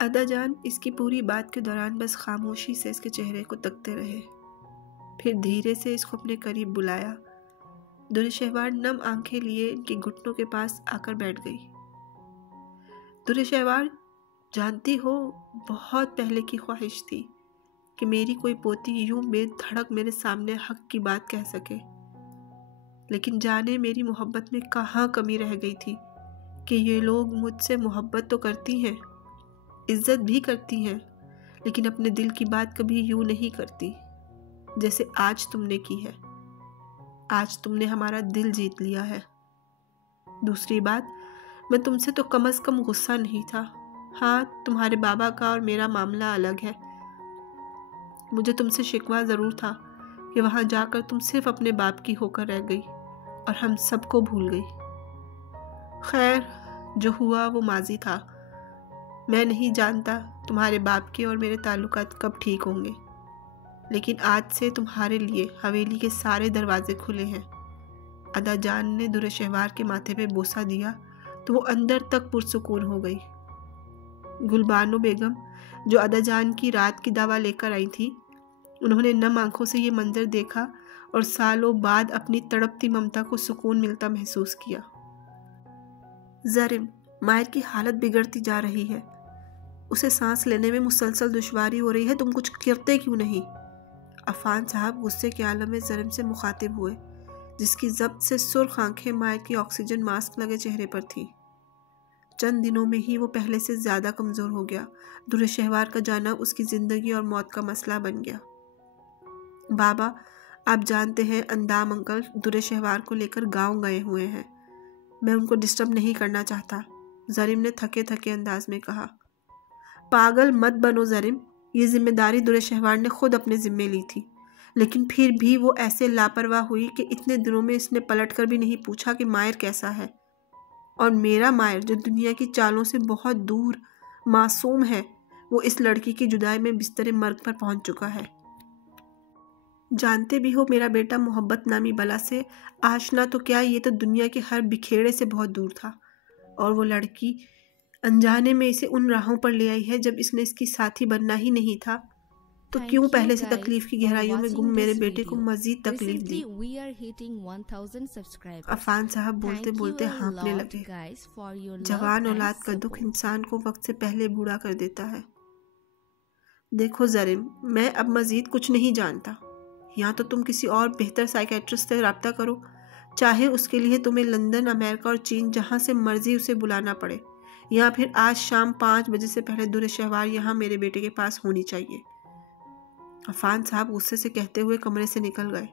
अदाजान इसकी पूरी बात के दौरान बस खामोशी से इसके चेहरे को तकते रहे। फिर धीरे से इसको अपने करीब बुलाया। दुर्शहवार नम आंखें लिए इनके घुटनों के पास आकर बैठ गई। दुर्शहवार, जानती हो, बहुत पहले की ख्वाहिश थी कि मेरी कोई पोती यूं बेधड़क मेरे सामने हक की बात कह सके, लेकिन जाने मेरी मोहब्बत में कहाँ कमी रह गई थी कि ये लोग मुझसे मोहब्बत तो करती हैं, इज्जत भी करती हैं, लेकिन अपने दिल की बात कभी यूं नहीं करती जैसे आज तुमने की है। आज तुमने हमारा दिल जीत लिया है। दूसरी बात, मैं तुमसे तो कम से कम गुस्सा नहीं था। हाँ, तुम्हारे बाबा का और मेरा मामला अलग है। मुझे तुमसे शिकवा ज़रूर था कि वहाँ जाकर तुम सिर्फ अपने बाप की होकर रह गई और हम सबको भूल गई। खैर, जो हुआ वो माजी था। मैं नहीं जानता तुम्हारे बाप के और मेरे ताल्लुकात कब ठीक होंगे, लेकिन आज से तुम्हारे लिए हवेली के सारे दरवाजे खुले हैं। अदाजान ने दुर्शहवार के माथे पे बोसा दिया तो वो अंदर तक पुरसुकून हो गई। गुलबानो बेगम, जो अदाजान की रात की दवा लेकर आई थी, उन्होंने नम आंखों से ये मंजर देखा और सालों बाद अपनी तड़पती ममता को सुकून मिलता महसूस किया। ज़रिम, मायर की हालत बिगड़ती जा रही है। उसे सांस लेने में मुसलसल दुश्वारी हो रही है। तुम कुछ करते क्यों नहीं? अफान साहब गुस्से के आलम में ज़रिम से मुखातिब हुए, जिसकी जब्त से सुर्ख आंखें मायर की ऑक्सीजन मास्क लगे चेहरे पर थी। चंद दिनों में ही वो पहले से ज़्यादा कमज़ोर हो गया। दुर्शहवार का जाना उसकी ज़िंदगी और मौत का मसला बन गया। बाबा, आप जानते हैं अंदाम अंकल दुर्शहवार को लेकर गांव गए हुए हैं। मैं उनको डिस्टर्ब नहीं करना चाहता, ज़रिम ने थके थके अंदाज में कहा। पागल मत बनो ज़रिम, ये जिम्मेदारी दुर्शहवार ने खुद अपने ज़िम्मे ली थी, लेकिन फिर भी वो ऐसे लापरवाह हुई कि इतने दिनों में इसने पलट कर भी नहीं पूछा कि मायर कैसा है। और मेरा मायर, जो दुनिया की चालों से बहुत दूर मासूम है, वो इस लड़की की जुदाई में बिस्तरे मर्ग पर पहुंच चुका है। जानते भी हो, मेरा बेटा मोहब्बत नामी बला से आशना तो क्या, ये तो दुनिया के हर बिखेड़े से बहुत दूर था। और वो लड़की अनजाने में इसे उन राहों पर ले आई है जब इसने इसकी साथी बनना ही नहीं था। तो क्यों पहले से तकलीफ की गहराइयों में गुम मेरे बेटे को मजीद तकलीफ दी? अफान साहब बोलते बोलते हाँफने लगे। जवान औलाद का दुख इंसान को वक्त से पहले बूढ़ा कर देता है। देखो ज़रिम, मैं अब मजीद कुछ नहीं जानता। या तो तुम किसी और बेहतर साइकेट्रिस्ट से रब्ता करो, चाहे उसके लिए तुम्हें लंदन, अमेरिका और चीन जहाँ से मर्जी उसे बुलाना पड़े, या फिर आज शाम 5 बजे से पहले दुर्शहवार यहाँ मेरे बेटे के पास होनी चाहिए। अफान साहब गुस्से से कहते हुए कमरे से निकल गए।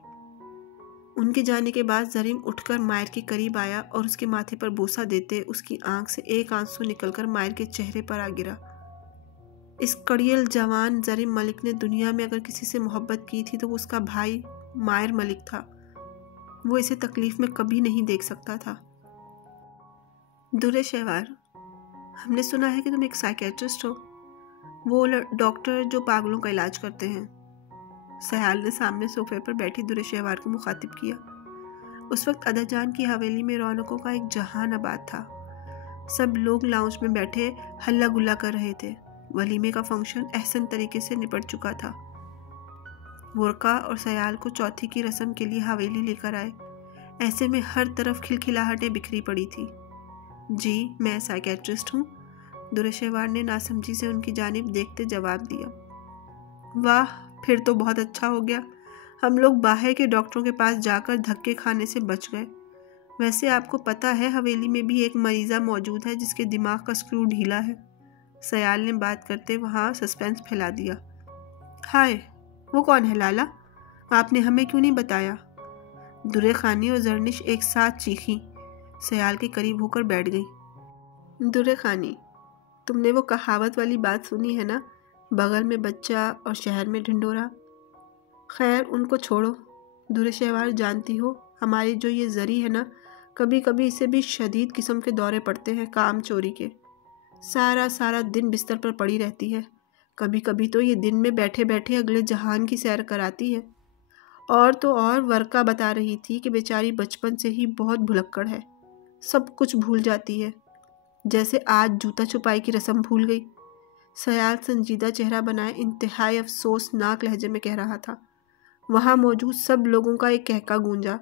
उनके जाने के बाद ज़रिम उठकर मायर के करीब आया और उसके माथे पर बोसा देते उसकी आंख से एक आंसू निकलकर मायर के चेहरे पर आ गिरा। इस कड़ियल जवान ज़रिम मलिक ने दुनिया में अगर किसी से मोहब्बत की थी तो वो उसका भाई मायर मलिक था। वो इसे तकलीफ में कभी नहीं देख सकता था। दुर्शहवार, हमने सुना है कि तुम एक साइकेट्रिस्ट हो, वो डॉक्टर जो पागलों का इलाज करते हैं। सयाल ने सामने सोफे पर बैठी दुर्शहवार को मुखातिब किया। उस वक्त अदाजान की हवेली में रौनकों का एक जहान आबाद था। सब लोग लाउंज में बैठे हल्ला गुल्ला कर रहे थे। वलीमे का फंक्शन एहसन तरीके से निपट चुका था। वोरका और सयाल को चौथी की रस्म के लिए हवेली लेकर आए। ऐसे में हर तरफ खिलखिलाहटें बिखरी पड़ी थी। जी, मैं साइकेट्रिस्ट हूँ, दुर्शहवार ने नासमझी से उनकी जानिब देखते जवाब दिया। वाह, फिर तो बहुत अच्छा हो गया। हम लोग बाहर के डॉक्टरों के पास जाकर धक्के खाने से बच गए। वैसे आपको पता है हवेली में भी एक मरीज़ा मौजूद है जिसके दिमाग का स्क्रू ढीला है। सयाल ने बात करते वहाँ सस्पेंस फैला दिया। हाय, वो कौन है लाला? आपने हमें क्यों नहीं बताया? दुर्रे खानी और जरनिश एक साथ चीखी। सयाल के करीब होकर बैठ गई। दुर्रे खानी, तुमने वो कहावत वाली बात सुनी है ना, बगल में बच्चा और शहर में ढिंडोरा? खैर, उनको छोड़ो। दुर्शहवार, जानती हो हमारी जो ये ज़री है ना, कभी कभी इसे भी शदीद किस्म के दौरे पड़ते हैं काम चोरी के। सारा सारा दिन बिस्तर पर पड़ी रहती है। कभी कभी तो ये दिन में बैठे बैठे अगले जहान की सैर कराती है। और तो और वर्का बता रही थी कि बेचारी बचपन से ही बहुत भुलक्कड़ है, सब कुछ भूल जाती है। जैसे आज जूता छुपाई की रस्म भूल गई। सयाल संजीदा चेहरा बनाए इंतहाई अफसोसनाक लहजे में कह रहा था। वहां मौजूद सब लोगों का एक कहका गूंजा।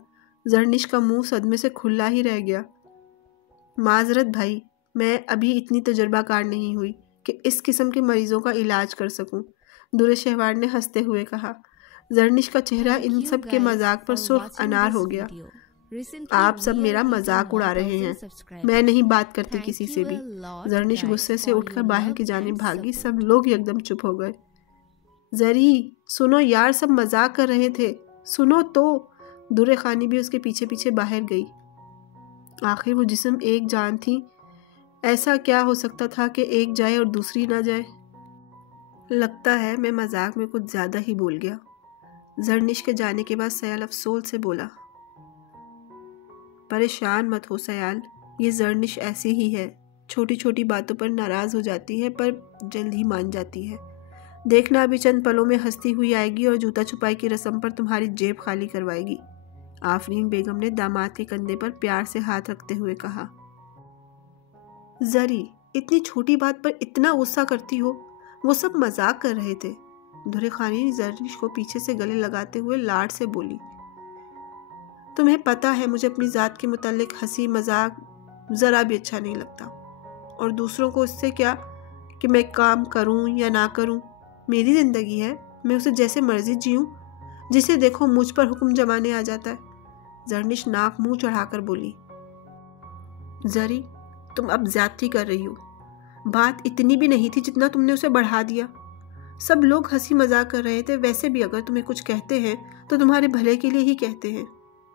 जरनिश का मुंह सदमे से खुला ही रह गया। माजरत भाई, मैं अभी इतनी तजुर्बाकार नहीं हुई कि इस किस्म के मरीजों का इलाज कर सकूं, दुरे शहवार ने हंसते हुए कहा। जरनिश का चेहरा इन सब के मजाक पर सुर्ख अनार हो गया। आप सब मेरा मजाक उड़ा रहे हैं, मैं नहीं बात करती किसी से भी। जरनिश गुस्से से उठकर बाहर की जानिब भागी। सब लोग एकदम चुप हो गए। जरी, सुनो यार, सब मजाक कर रहे थे, सुनो तो। दुरे खानी भी उसके पीछे पीछे बाहर गई। आखिर वो जिस्म एक जान थी, ऐसा क्या हो सकता था कि एक जाए और दूसरी ना जाए। लगता है मैं मजाक में कुछ ज्यादा ही बोल गया। जरनिश के जाने के बाद सयाल अफसोस से बोला, परेशान मत हो सयाल, ये जरनिश ऐसी ही है, छोटी छोटी बातों पर नाराज हो जाती है पर जल्द ही मान जाती है। देखना अभी चंद पलों में हंसती हुई आएगी और जूता छुपाई की रस्म पर तुम्हारी जेब खाली करवाएगी। आफरीन बेगम ने दामाद के कंधे पर प्यार से हाथ रखते हुए कहा। जरी, इतनी छोटी बात पर इतना गुस्सा करती हो, वो सब मजाक कर रहे थे। दुरे खानी जरनिश को पीछे से गले लगाते हुए लाड से बोली, तुम्हें पता है मुझे अपनी ज़ात के मुतालिक हंसी मजाक ज़रा भी अच्छा नहीं लगता, और दूसरों को इससे क्या कि मैं काम करूं या ना करूं। मेरी ज़िंदगी है, मैं उसे जैसे मर्जी जीऊं, जिसे देखो मुझ पर हुक्म जमाने आ जाता है। जरनिश नाक मुंह चढ़ाकर बोली, जरी, तुम अब ज्यादती कर रही हो, बात इतनी भी नहीं थी जितना तुमने उसे बढ़ा दिया। सब लोग हंसी मजाक कर रहे थे, वैसे भी अगर तुम्हें कुछ कहते हैं तो तुम्हारे भले के लिए ही कहते हैं,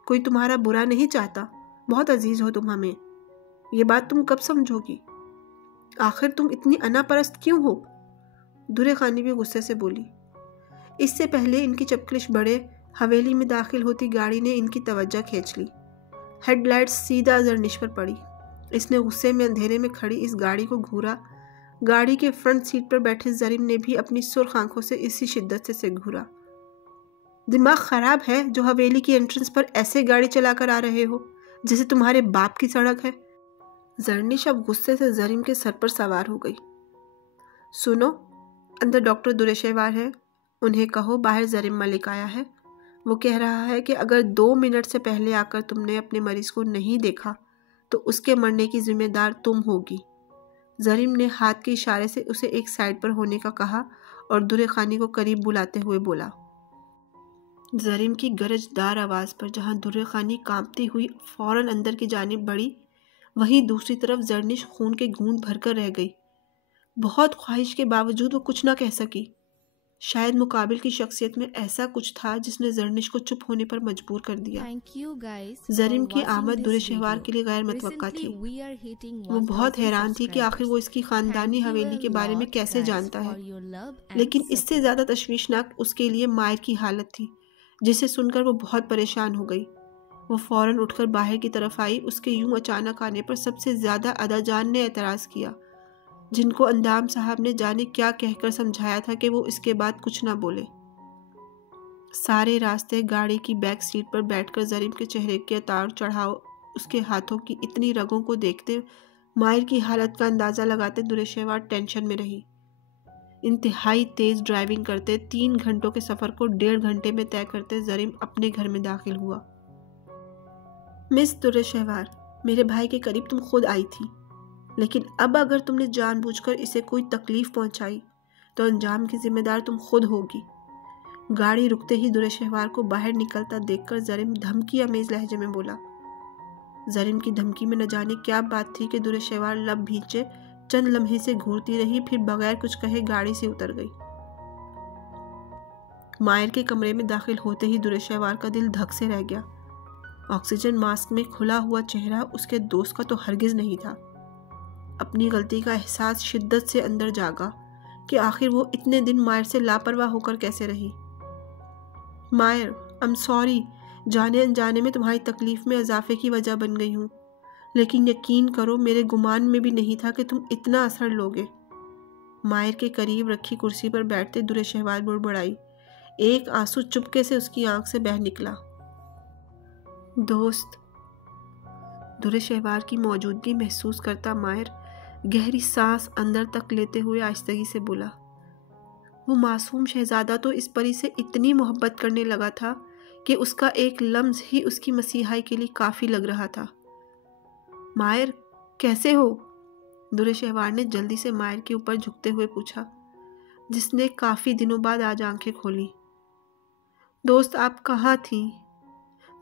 कोई तुम्हारा बुरा नहीं चाहता। बहुत अजीज हो तुम हमें, ये बात तुम कब समझोगी? आखिर तुम इतनी अनापरस्त क्यों हो? दुरे खानी भी गुस्से से बोली। इससे पहले इनकी चपकलिश बढ़े, हवेली में दाखिल होती गाड़ी ने इनकी तवज्जो खींच ली। हेडलाइट्स सीधा जरनिश पर पड़ी। इसने गुस्से में अंधेरे में खड़ी इस गाड़ी को घूरा। गाड़ी के फ्रंट सीट पर बैठे जरीम ने भी अपनी सुर्ख आंखों से इसी शिद्दत से घूरा। दिमाग खराब है जो हवेली की एंट्रेंस पर ऐसे गाड़ी चलाकर आ रहे हो जैसे तुम्हारे बाप की सड़क है। जरनिश अब गुस्से से जरीम के सर पर सवार हो गई। सुनो, अंदर डॉक्टर दुरेशेवार है, उन्हें कहो बाहर जरीम मलिक आया है। वो कह रहा है कि अगर 2 मिनट से पहले आकर तुमने अपने मरीज को नहीं देखा तो उसके मरने की जिम्मेदार तुम होगी। जरीम ने हाथ के इशारे से उसे एक साइड पर होने का कहा और दुरे खानी को करीब बुलाते हुए बोला। जरीम की गरजदार आवाज़ पर जहां दुरे खानी कांपती हुई फौरन अंदर की जानिब बढ़ी, वहीं दूसरी तरफ जरनिश खून के घूंट भरकर रह गई। बहुत ख्वाहिश के बावजूद वो कुछ ना कह सकी। शायद मुकाबिल की शख्सियत में ऐसा कुछ था जिसने जरनिश को चुप होने पर मजबूर कर दिया। जरीम की आमद दुरे शहवार के लिए गैर मुतवक्का थी। वो बहुत हैरान थी कि आखिर वो इसकी खानदानी हवेली के बारे में कैसे जानता है, लेकिन इससे ज़्यादा तशवीशनाक उसके लिए मायर की हालत थी, जिसे सुनकर वो बहुत परेशान हो गई। वो फौरन उठकर बाहर की तरफ आई। उसके यूं अचानक आने पर सबसे ज़्यादा अदाजान ने एतराज़ किया, जिनको अंदाम साहब ने जाने क्या कहकर समझाया था कि वो इसके बाद कुछ ना बोले। सारे रास्ते गाड़ी की बैक सीट पर बैठकर जरीम के चेहरे के उतार चढ़ाव, उसके हाथों की इतनी रगों को देखते, मायर की हालत का अंदाज़ा लगाते दुरेशेवार टेंशन में रही। इंतहाई तेज़ ड्राइविंग करते 3 घंटों के सफ़र को 1.5 घंटे में तय करते जरीम अपने घर में दाखिल हुआ। मिस दुरेशेवार, मेरे भाई के करीब तुम खुद आई थी, लेकिन अब अगर तुमने जानबूझकर इसे कोई तकलीफ पहुंचाई तो अंजाम की जिम्मेदार तुम खुद होगी। गाड़ी रुकते ही दुरेशेवार को बाहर निकलता देखकर जरीम धमकी अमेज लहजे में बोला। जरीम की धमकी में न जाने क्या बात थी कि दुरेशेवार लब भींचे चंद लम्हे से घूरती रही, फिर बगैर कुछ कहे गाड़ी से उतर गई। मायर के कमरे में दाखिल होते ही दुरेशेवार का दिल धक से रह गया। ऑक्सीजन मास्क में खुला हुआ चेहरा उसके दोस्त का तो हरगिज नहीं था। अपनी गलती का एहसास शिद्दत से अंदर जागा कि आखिर वो इतने दिन मायर से लापरवाह होकर कैसे रही। मायर, आई एम सॉरी, जाने अनजाने में तुम्हारी तकलीफ में इजाफे की वजह बन गई हूँ, लेकिन यकीन करो मेरे गुमान में भी नहीं था कि तुम इतना असर लोगे। मायर के करीब रखी कुर्सी पर बैठते दुरेशेवार बुड़बुड़ाई। एक आंसू चुपके से उसकी आंख से बह निकला। दोस्त, दुरेशेवार की मौजूदगी महसूस करता मायर गहरी सांस अंदर तक लेते हुए आहिस्तगी से बोला, वो मासूम शहजादा तो इस परी से इतनी मोहब्बत करने लगा था कि उसका एक लम्स ही उसकी मसीहाई के लिए काफ़ी लग रहा था। मायर, कैसे हो? दुरे शहवार ने जल्दी से मायर के ऊपर झुकते हुए पूछा, जिसने काफ़ी दिनों बाद आज आंखें खोली। दोस्त, आप कहाँ थी?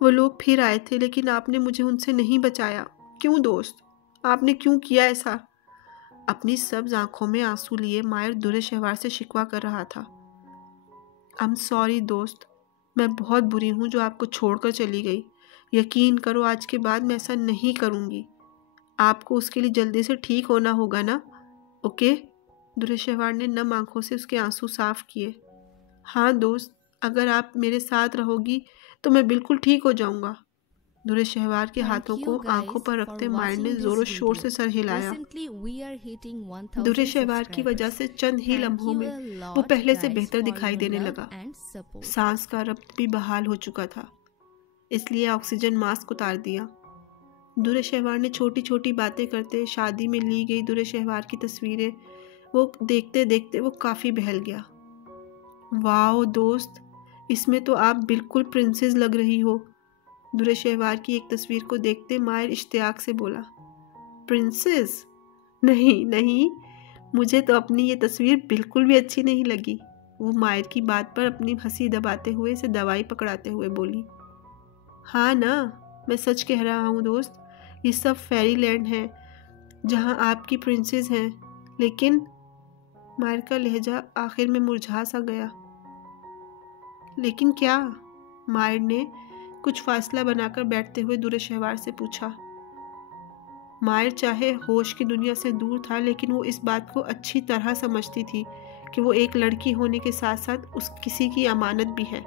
वो लोग फिर आए थे, लेकिन आपने मुझे उनसे नहीं बचाया। क्यों दोस्त, आपने क्यों किया ऐसा? अपनी सब्ज आंखों में आंसू लिए मायर दुरे शहवार से शिकवा कर रहा था। आई एम सॉरी दोस्त, मैं बहुत बुरी हूँ जो आपको छोड़कर चली गई। यकीन करो, आज के बाद मैं ऐसा नहीं करूँगी। आपको उसके लिए जल्दी से ठीक होना होगा ना? ओके? दुरे शहवार ने नम आंखों से उसके आंसू साफ किए। हाँ दोस्त, अगर आप मेरे साथ रहोगी तो मैं बिल्कुल ठीक हो जाऊंगा। दुरे शहवार के हाथों को आंखों पर रखते मायर ने जोरों शोर से सर हिलाया। दुरे शहवार की वजह से चंद ही लम्हों में वो पहले से बेहतर दिखाई देने लगा। सांस का रब्त भी बहाल हो चुका था, इसलिए ऑक्सीजन मास्क उतार दिया। दुरे शहवार ने छोटी छोटी बातें करते शादी में ली गई दुरे शहवार की तस्वीरें वो देखते देखते वो काफ़ी बहल गया। वाह दोस्त, इसमें तो आप बिल्कुल प्रिंसेस लग रही हो। दुरे शहवार की एक तस्वीर को देखते मायर इश्तियाक से बोला। प्रिंसेस? नहीं नहीं, मुझे तो अपनी ये तस्वीर बिल्कुल भी अच्छी नहीं लगी। वो मायर की बात पर अपनी हंसी दबाते हुए इसे दवाई पकड़ाते हुए बोली। हाँ ना, मैं सच कह रहा हूँ दोस्त, ये सब फेरी लैंड है जहाँ आपकी प्रिंसेस हैं। लेकिन मायर का लहजा आखिर में मुरझा सा गया। लेकिन क्या? मायर ने कुछ फासला बनाकर बैठते हुए दुरे शहवार से पूछा। मायर चाहे होश की दुनिया से दूर था, लेकिन वो इस बात को अच्छी तरह समझती थी कि वो एक लड़की होने के साथ साथ उस किसी की अमानत भी है।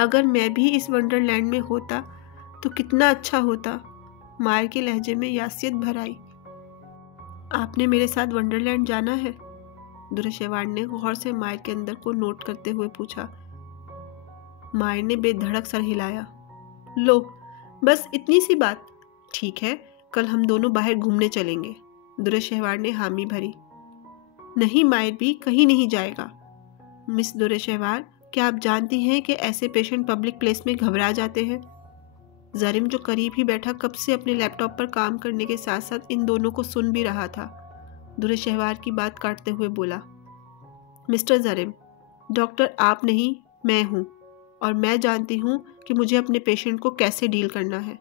अगर मैं भी इस वंडरलैंड में होता तो कितना अच्छा होता। मायर के लहजे में यासियत भर आई। आपने मेरे साथ वंडरलैंड जाना है? दुरे शहवार ने गौर से मायर के अंदर को नोट करते हुए पूछा। मायर ने बेधड़क सर हिलाया। लो, बस इतनी सी बात। ठीक है, कल हम दोनों बाहर घूमने चलेंगे। दुरे शहवार ने हामी भरी। नहीं, मायर भी कहीं नहीं जाएगा। मिस दुरे शहवार, क्या आप जानती हैं कि ऐसे पेशेंट पब्लिक प्लेस में घबरा जाते हैं? जरिम जो करीब ही बैठा कब से अपने लैपटॉप पर काम करने के साथ साथ इन दोनों को सुन भी रहा था, दुरे शहवार की बात काटते हुए बोला। मिस्टर जरिम, डॉक्टर आप नहीं, मैं हूँ, और मैं जानती हूँ कि मुझे अपने पेशेंट को कैसे डील करना है।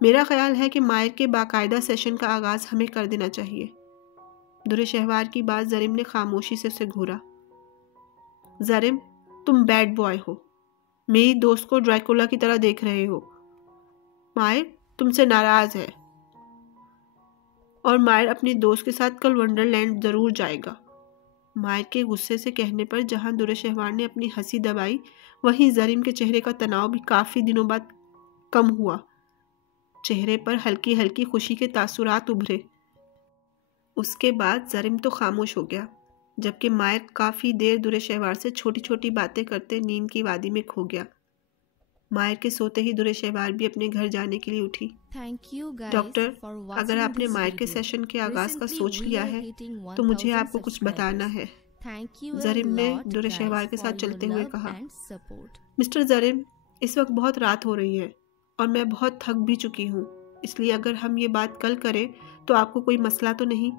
मेरा ख्याल है कि मायर के बाकायदा सेशन का आगाज़ हमें कर देना चाहिए। दुरे शहवार की बात जरिम ने खामोशी से उसे घूरा। जरिम, तुम बैड बॉय हो, मेरी दोस्त को ड्रैकुला की तरह देख रहे हो। मायर तुमसे नाराज है, और मायर अपनी दोस्त के साथ कल वंडरलैंड जरूर जाएगा। मायर के गुस्से से कहने पर जहां दुरे शहवार ने अपनी हंसी दबाई, वहीं जरिम के चेहरे का तनाव भी काफ़ी दिनों बाद कम हुआ। चेहरे पर हल्की हल्की खुशी के तासुरात उभरे। उसके बाद जरिम तो खामोश हो गया, जबकि मायर काफ़ी देर दुरे शहवार से छोटी छोटी बातें करते नींद की वादी में खो गया। मायर के सोते ही दुरे शहवार भी अपने घर जाने के लिए उठी। डॉक्टर, अगर आपने मायर के सेशन के आगाज का सोच लिया है तो मुझे आपको कुछ बताना है, जरिम ने दुरे शहवार के साथ चलते हुए कहा। मिस्टर जरिम, इस वक्त बहुत रात हो रही है और मैं बहुत थक भी चुकी हूँ, इसलिए अगर हम ये बात कल करें तो आपको कोई मसला तो नहीं?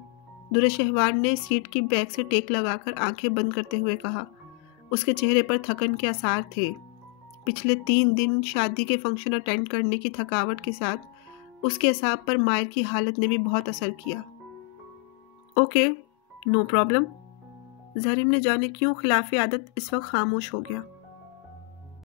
दुरे शहवार ने सीट की बैक से टेक लगाकर आंखें बंद करते हुए कहा। उसके चेहरे पर थकन के आसार थे। पिछले 3 दिन शादी के फंक्शन अटेंड करने की थकावट के साथ उसके असाब पर मायर की हालत ने भी बहुत असर किया। Okay, no problem. जरिम ने जाने क्यों खिलाफ आदत इस वक्त खामोश हो गया।